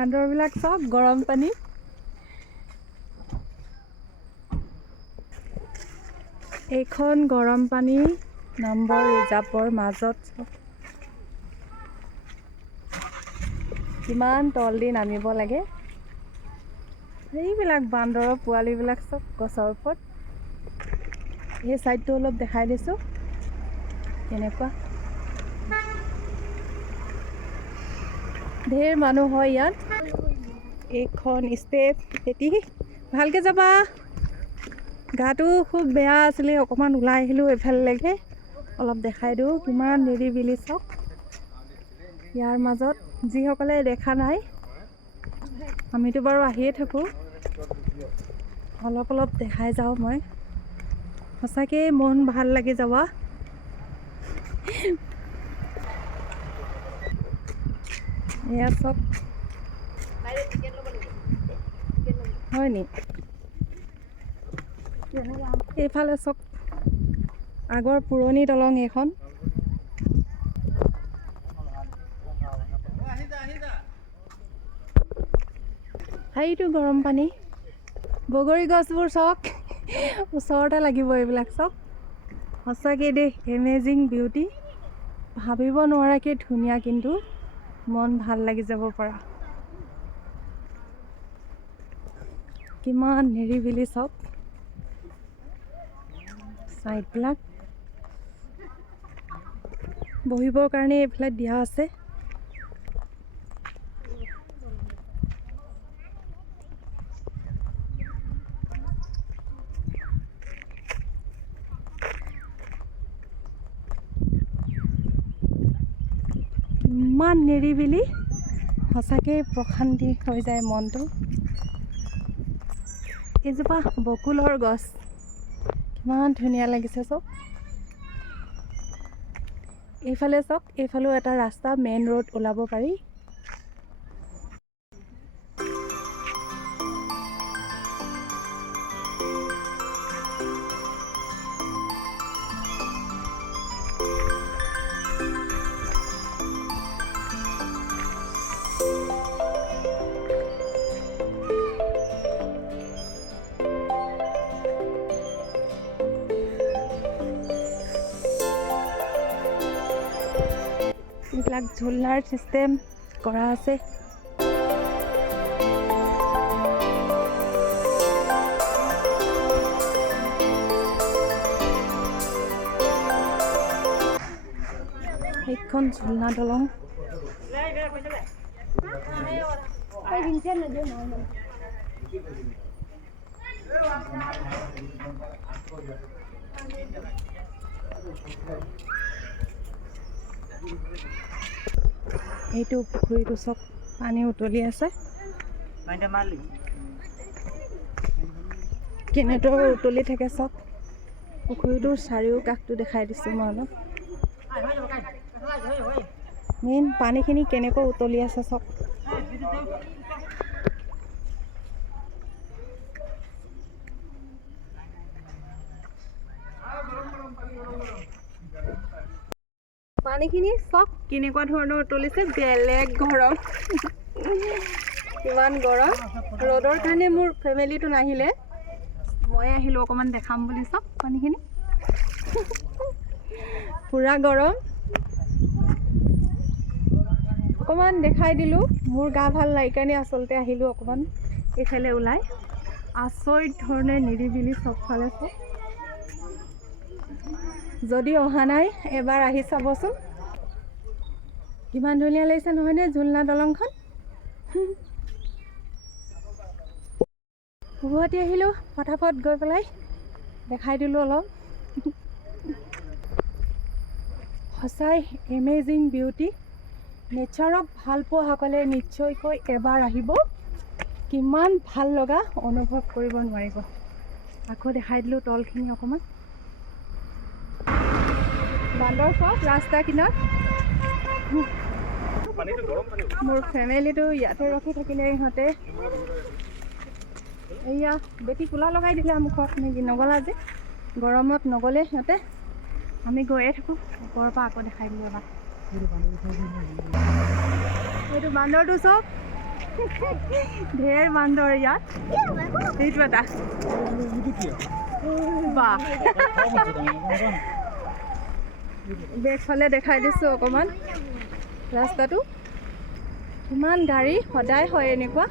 বান্দৰবিলাক চব গৰম পানী। এইখন গৰম পানী নম্বৰ ৰিজাৰ্ভৰ মাজত কিমান তল দি নামিব লাগে। এইবিলাক বান্দৰৰ পোৱালিবিলাক চব গছৰ ওপৰত। এই চাইডটো অলপ দেখাই দিছোঁ কেনেকুৱা। ঢেৰ মানুহ হয় ইয়াত। এইখন ষ্টেপ খেতি ভালকৈ যাবা। গাটো খুব বেয়া আছিলে, অকণমান ওলাই আহিলোঁ এইফালেলৈকে। অলপ দেখাই দিওঁ কিমান নিৰিবিলি চব। ইয়াৰ মাজত যিসকলে দেখা নাই, আমিতো বাৰু আহিয়ে থাকোঁ, অলপ অলপ দেখাই যাওঁ মই। সঁচাকৈ মন ভাল লাগি যাবা। এয়া চব হয় নি? এইফালে চব আগৰ পুৰণি দলং এইখন। সেইটো গৰম পানী। বগৰী গছবোৰ চব ওচৰতে লাগিব এইবিলাক চব। সঁচাকৈ দেই, এমেজিং বিউটি। ভাবিব নোৱাৰাকৈ ধুনীয়া, কিন্তু মন ভাল লাগি যাব পৰা। কিমান নিৰিবিলি চব চাইডবিলাক। বহিবৰ কাৰণে এইফালে দিয়া আছে। ইমান নিৰিবিলি, সঁচাকৈ প্ৰশান্তি হৈ যায় মনটো। এইজোপা বকুলৰ গছ, কিমান ধুনীয়া লাগিছে চব। এইফালে চক, এইফালেও এটা ৰাস্তা, মেইন ৰোড ওলাব পাৰি। এইবিলাক ঝুলনাৰ চিষ্টেম কৰা আছে। এইখন ঝুলনা দলং। এইটো পুখুৰীটো চব পানী উতলি আছে। কেনেদৰে উতলি থাকে চব। পুখুৰীটোৰ চাৰিও কাষটো দেখাই দিছোঁ মই অলপ। মেইন পানীখিনি কেনেকৈ উতলি আছে চব। পানীখিনি চব কেনেকুৱা ধৰণৰ উতলিছে, বেলেগ গৰম। কিমান গৰম। ৰ'দৰ কাৰণে মোৰ ফেমিলিটো নাহিলে, মই আহিলোঁ অকণমান দেখাম বুলি। চব পানীখিনি পুৰা গৰম। অকণমান দেখাই দিলোঁ, মোৰ গা ভাল নাই কাৰণে আচলতে আহিলোঁ অকণমান এইফালে ওলাই। আচৰিত ধৰণে নিৰিবিলি চবফালে চব। যদি অহা নাই এবাৰ আহি চাবচোন, কিমান ধুনীয়া লাগিছে নহয়নে ঝুলনা দলংখন। গুৱাহাটী আহিলোঁ, ফটাফট গৈ পেলাই দেখাই দিলোঁ অলপ। সঁচাই এমেজিং বিউটি। নেচাৰক ভাল পোৱাসকলে নিশ্চয়কৈ এবাৰ আহিব, কিমান ভাল লগা অনুভৱ কৰিব নোৱাৰিব। আকৌ দেখাই দিলোঁ তলখিনি অকণমান। বান্দৰ চব ৰাস্তা কিনাৰত। মোৰ ফেমিলিটো ইয়াতে ৰখি থাকিলে, ইহঁতে এয়া বেটি কোলা লগাই দিলে মুখত। নগলা যে, গৰমত নগ'লে সিহঁতে। আমি গৈয়ে থাকোঁ। ওপৰৰ পৰা আকৌ দেখাই দিলোঁ এবাৰ। এইটো বান্দৰটো চব ঢেৰ বান্দৰ ইয়াত এইটো এটা বাহ বেগফালে দেখাই দিছোঁ অকণমান ৰাস্তাটো ইমান গাড়ী সদায় হয় এনেকুৱা